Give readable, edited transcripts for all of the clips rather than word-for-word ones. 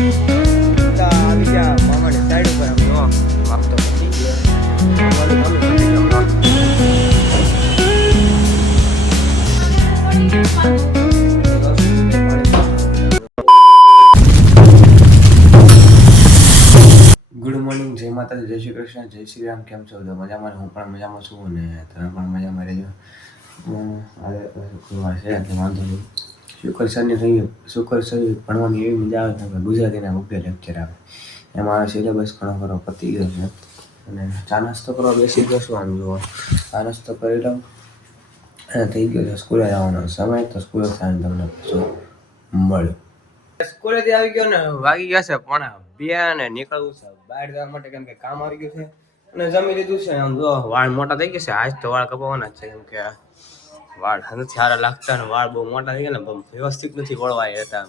આવી ગયા મામાની સાઈડ ઉપર આમ જો માપ તો પતી ગયો. ગુડ મોર્નિંગ, જય માતાજી, જય શ્રી કૃષ્ણ, જય શ્રી રામ. કેમ છો? તો મજામાં? હું પણ મજામાં છું અને તમે પણ મજામાં રહેજો. આજે છે એટલે વાંધો નહીં. શુક્ર શનિ ભણવાની એવી મજા આવે કે ગુજરાતીના મુખ્ય લેક્ચર આવે. એમાં સિલેબસ ઘણો ખરો પતી ગયો છે અને ચા નાસ્તો કરવા બેસી ગયો છું. આમ જુઓ, ચા નાસ્તો કરી લઉં અને થઈ ગયો છે સ્કૂલે જવાનો સમય. તો સ્કૂલે જઈને તમને મળ્યું. સ્કૂલેથી આવી ગયો ને વાગી ગયા છે 1:30 ને નીકળવું છે બહાર જવા માટે, કેમ કે કામ આવી ગયું છે અને જમી લીધું છે. આમ જો વાળ મોટા થઈ ગયા છે. આજ તો વાળ કપાવવાના જ છે, કેમ કે વાળ નથી સારા લાગતા અને વાળ બહુ મોટા થઈ ગયા ને વ્યવસ્થિત નથી વળવાય હતા.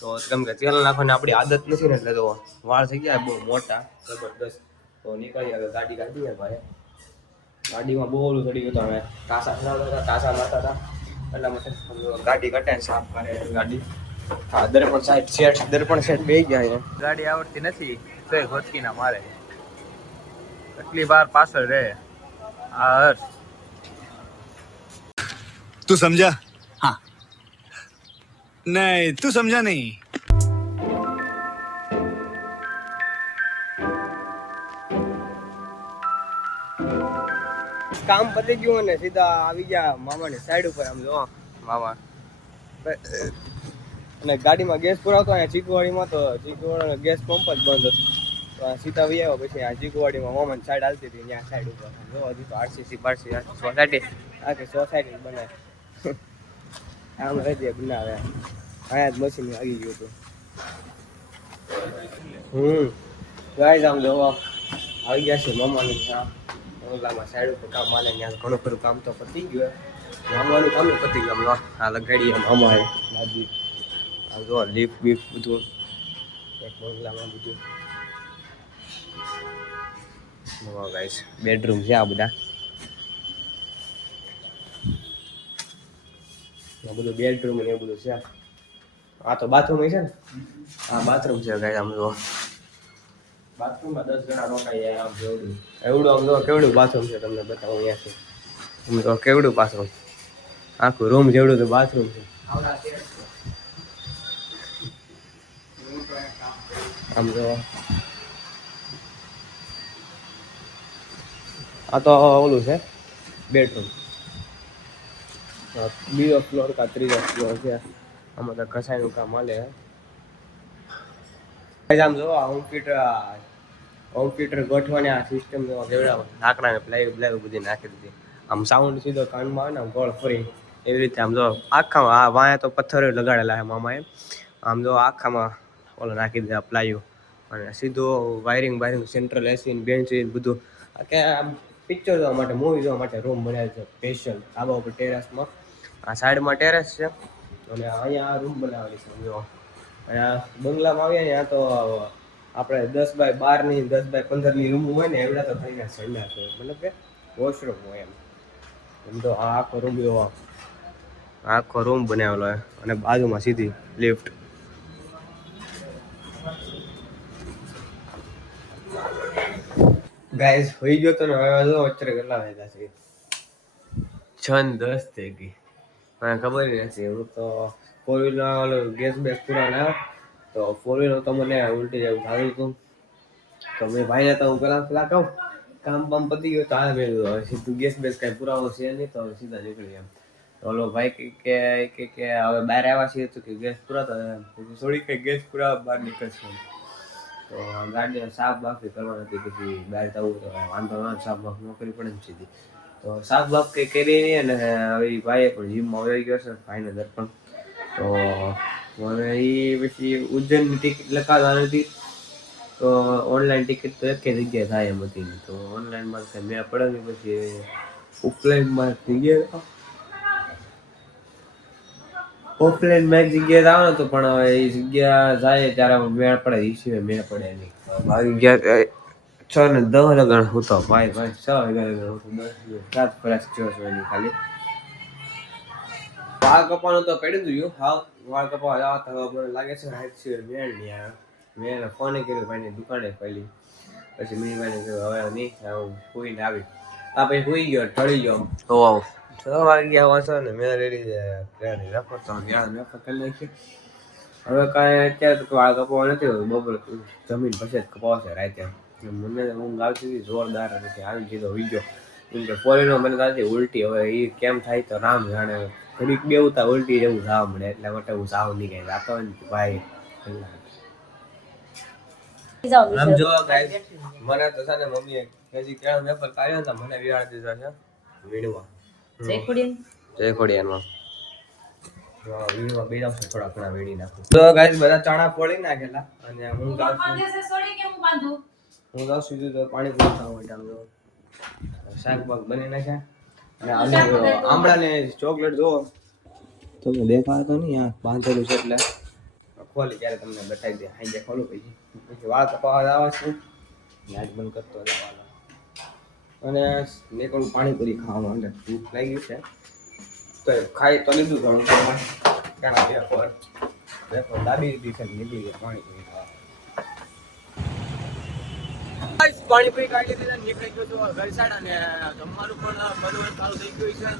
તો કેમ કે તેલ નાખવાની આપણી આદત નથી ને, એટલે તો વાળ થઈ ગયા બહુ મોટા જબરદસ્ત. તો નીકળી હવે ગાડી કાઢી ભાઈ. ગાડીમાં બહુ ઓલું ચડી ગયું. અમે તાસા ચલાવતા હતા, તાસા મારતા હતા, એટલા માટે ગાડી કટે સાફ કરે ગાડી. હા, દર્પણ સેટ બે ગયા છે. ગાડી આવડતી નથી તો ઘોતકી ના મારે, એટલી વાર પાછળ રહે. આ હર્ષ, तू समझा? हाँ नहीं, तू समझा नहीं. કામ પતી ગયું ને સીધા આવી ગયા મામાની સાઈડ ઉપર. આમ જો મામા અને ગાડીમાં ગેસ પુરાવતો અહીંયા ચીકુવાડીમાં, તો ચીકુવાડીનો ગેસ પંપ જ બંધ હતો. તો સીધા વી આવ્યો. પછી આ ચીકુવાડીમાં મામાની સાઈડ હાલતી હતી, ત્યાં સાઈડ ઉપર જો હજી તો આરસીસી બારસી સોસાયટી આખી સોસાયટી બનાવે. આમ રજે બનાવે. અહીંયા જ મશીન આવી ગયું હતું. ગાઈઝ આમ જોવો આવી ગયા છે મામાની ઓલામાં સાઈડ ઉપર કામ માલે. ત્યાં ઘણું ખરું કામ તો પતી ગયું. મામાનું કામ પતી ગયું. આ લગાડીએ મામા દાદી. આમ જો લિફ્ટ બીફ બધું એક બંગલામાં બધું. ગાઈઝ બેડરૂમ છે આ બધા. આ બધું બેડરૂમ ને એવું બધું છે. આ તો બાથરૂમ છે ને, આ બાથરૂમ છે ગાઈઝ. આમ જો બાથરૂમમાં 10 જણા રોકાઈ જાય. આમ જેવડું એવડું આમ જો કેવડું બાથરૂમ છે તમને બતાવું અહીંયાથી. આમ તો કેવડું બાથરૂમ, આખું રૂમ જેવડું તો બાથરૂમ છે. આમ જો આ તો ઓલું છે બેડરૂમ. બીજો ફ્લોર કા ત્રીજો ફ્લોર છે. આમાં તો ઘસાઈનું કામ હાલે. આમ જો હોમ થિયેટર ગોઠવાની આ સિસ્ટમ જો કેવડા લાકડાને પ્લાય બધી નાખી દીધી. આમ સાઉન્ડ સીધો કાનમાં આવે ને, આમ ગોળ ફરી એવી રીતે. આમ જો આખામાં આ વાયા તો પથ્થર લગાડેલા છે મામાએ. આમ જો આખામાં ઓલો નાખી દીધા પ્લાયો અને સીધું વાયરિંગ સેન્ટ્રલ એસી બેન્ચ બધું. કે આમ પિક્ચર જોવા માટે, મૂવી જોવા માટે રૂમ બનાવ્યો છે સ્પેશિયલ. ધાબા ઉપર ટેરેસમાં, આ સાઈડમાં ટેરેસ છે અને અહીંયા રૂમ બનાવેલી છે. જો અહીંયા બંગલામાં આવીએ ત્યાં તો આપણે 10x12 ની 10x15 રૂમ હોય ને એવડા તો થઈને સંડાસ હોય, મતલબ કે વોશરૂમ હોય એમ તો આ આખો રૂમ બનાવેલો હોય અને બાજુમાં સીધી લિફ્ટ. ગાઈસ હોઈ ગયો તો ને હવે જો અત્યારે કેટલા વાગ્યા છે? 6:10 થઈ ગઈ. મને ખબર નથી. હું તો 4 વ્હીલર ગેસ બેસ પૂરા ના, તો 4 વ્હીલર તો મને ઉલટી જેવું થતું હતું. તો મેં ભાઈને તો હું પેલા કહું કામ બામ પતી ગયું તો હાલ મેં સીધું ગેસ બેસ કાંઈ પુરાવો છે નહીં, તો સીધા નીકળી એમ. તો ઓલો ભાઈ કે હવે બહાર આવ્યા છીએ તો કે ગેસ પુરાતો થોડી કંઈ ગેસ પુરાવા બહાર નીકળશે. તો ગાડી સાફ બાફ કરવાની હતી. પછી બહાર જવું તો વાંધો ના, સાફ બાફ નોકરી પડે ને સીધી. તો સાફ બાફ કંઈ કરી નહીં અને હવે ભાઈએ પણ જીમમાં વહી ગયો છે ભાઈને દર્પણ. તો મને એ પછી ઉજ્જૈનની ટિકિટ લખાવવાની હતી. તો ઓનલાઈન ટિકિટ તો એક જગ્યાએ થાય એમ હતી. તો ઓનલાઈનમાં કંઈ મેં પડે ને પછી ઓફલાઈનમાં જગ્યાએ ઓફલાઈનમાં એક જગ્યાએ જાવ ને તો પણ હવે એ જગ્યા જાય ત્યારે મેળ પડે, એ સિવાય મેળ પડે નહીં. ભાગી ગયા 6:10 લગણ હું તો ભાઈ 6 વાગ્યા હું તો 10 કલાક થયો છું એની ખાલી. વાળ કપાવાનું તો પડી ગયું. હા, વાળ કપાવા જવા તો મને લાગે છે રાઈટ સિવાય મેળ નહીં આવે. મેં એને ફોને કર્યો ભાઈની દુકાને ખોલી. પછી મિનિભાઈને કહ્યું હવે નહીં, હું સૂઈને આવી. આ પછી સૂઈ ગયો, ઢળી ગયો. તો 6 વાગ્યા વાંચો ને મેં રેડી રેફર તો રેફર કરી નાખી. હવે કાંઈ અત્યારે તો વાળ કપાવા નથી હોય, બપોર જમીન પછી જ કપાવશે રાતે. મને ઊંઘ આવતી હતી જોરદાર, નથી આવી જીધો વીગ્યો. કેમ કે ફોરીનો મને થતી ઉલટી, હવે એ કેમ થાય તો રામ જાણે. ઘડીક બે ઉતા ઉલટી જેવું થવા મળે, એટલા માટે હું સાવ નહીં કાંઈ જાતો હોય ને ભાઈ. આમ જો ગાઈસ, મને તો છે ને મમ્મીએ હજી કેળા વેફર કાઢ્યો ને મને વિવાડ દીધા છે વીણવા. જય ખોડિયારમાં વીણવા બેડા છે, થોડા ઘણા વીણી નાખું. તો ગાઈસ બધા ચણા ફોડી નાખેલા અને હું જાઉં સીધું તો પાણી પૂરી ખાવા માટે આમ જો શાક બાક બની નાખ્યા. અને આમળાને ચોકલેટ જોવો તમને દેખાતો નહીં, આ બાંધેલું છે એટલે ખોલી ત્યારે તમને બતાવી દે. હાઈ જાય ખોલું પછી વાળ કપાવા આવે છે, લાઈટ બંધ કરતો રહેવાનો. અને નીકળું પાણીપુરી ખાવા માટે ભૂખ લાગી છે તો ખાઈ તો લીધું ઘણું ઘણા વેફર દાબી દીધી છે, નીકળી ગયા પાણીપુરી ખાવા. પાણીપુરી કાઢી દીધા, નીકળી ગયો તો ઘર સાઈડ અને જમવાનું પણ બધું ચાલુ થઈ ગયું છે.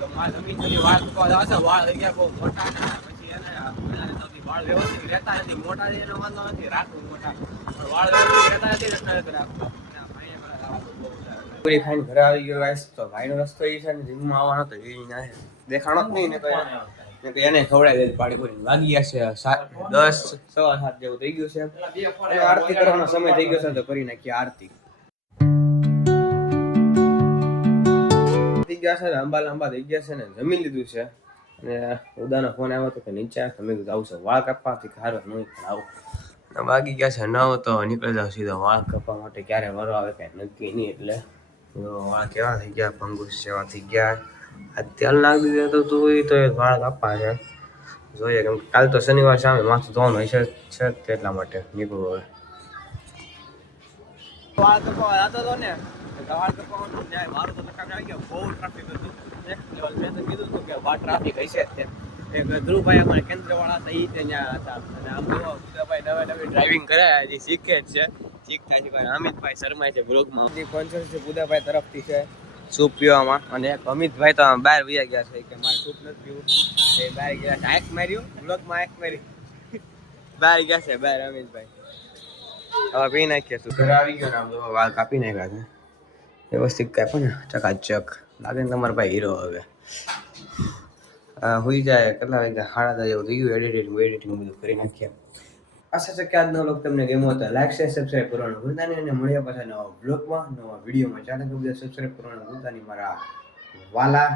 તો મારા જમીન બધી વાળ કપાવા આવે છે, વાળ થઈ ગયા બહુ મોટા. પછી એને વાળ વ્યવસ્થિત રહેતા નથી, મોટા એનો વાંધો નથી, રાખવું મોટા પણ વાળ વ્યવસ્થિત રહેતા નથી એટલે રાખવું. પૂરી ખાઈને ઘરે આવી ગયો ગાઈસ. તો ભાઈનો રસ્તો એ છે ને જીમમાં આવવાનો તો એ દેખાણો જ નહીં ને તો એને ખવડાવી દે પાણીપુરી. વાગી ગયા છે 10 સવા 7 જેવું થઈ ગયું છે. આરતી કરવાનો સમય થઈ ગયો છે તો કરી નાખીએ આરતી. થઈ ગયા છે ને લાંબા થઈ ગયા છે ને જમી લીધું છે. અને ઉદાનો ફોન આવ્યો તો કે નીચે તમે આવશો વાળ કાપવાથી ખારો નહીં પણ આવું. વાગી ગયા છે 9 તો નીકળી જાવ સીધો વાળ કાપવા માટે. ક્યારે વરો આવે કાંઈ નક્કી નહીં. એટલે વાળ કેવા થઈ ગયા, પંગુસ જેવા થઈ ગયા. આ તેલ નાખી દીધું તો તું તો વાળ કાપવા છે જોઈએ. કેમ કાલ તો શનિવાર સામે માથું ધોવાનું હોય છે એટલા માટે નીકળવું. હવે વાળ કપાવા જતો હતો ને, વાળ કપાવાનું ન્યાય મારું તો લખાણ આવી ગયો. બહુ ટ્રાફિક હતું. મેં તો કીધું હતું કે ટ્રાફિક હશે જ. એક ધ્રુવભાઈ અમારે કેન્દ્રવાળા હતા, એ ત્યાં હતા. અને આમ જો બુધાભાઈ નવી ડ્રાઇવિંગ કરે, હજી શીખે જ છે. શીખતા શીખવા અમિતભાઈ શર્મા છે બ્લોગમાં. સ્પોન્સરશિપ બુધાભાઈ તરફથી છે સૂપ પીવામાં. અને એક અમિતભાઈ તો બહાર વયા ગયા છે કે મારે સૂપ નથી પીવું, એ બહાર ગયા છે. આંખ માર્યું બ્લોગમાં, આંખ મારી બહાર ગયા છે બહાર અમિતભાઈ. હવે પી નાખીએ શું. ઘરે આવી ગયો ને આમ વાળ કાપી નાખ્યા છે વ્યવસ્થિત, કાપો ને ચકાચક લાગે ને તમારા ભાઈ હીરો. હવે હોઈ જાય કેટલા વાગ્યા 10:30 જેવું થઈ ગયું. એડિટિંગ બધું કરી નાખ્યા. આશા છે કે આજનો વ્લોગ તમને ગમ્યો હતો. લાઈક શેર સબસ્ક્રાઈબ કરવાનું ભૂલતા નહીં. અને મળ્યા પાછા નવા વ્લોગમાં નવા વિડીયોમાં. ચાલે તો બધા સબસ્ક્રાઈબ કરવાનું ભૂલતા નહીં મારા વાલા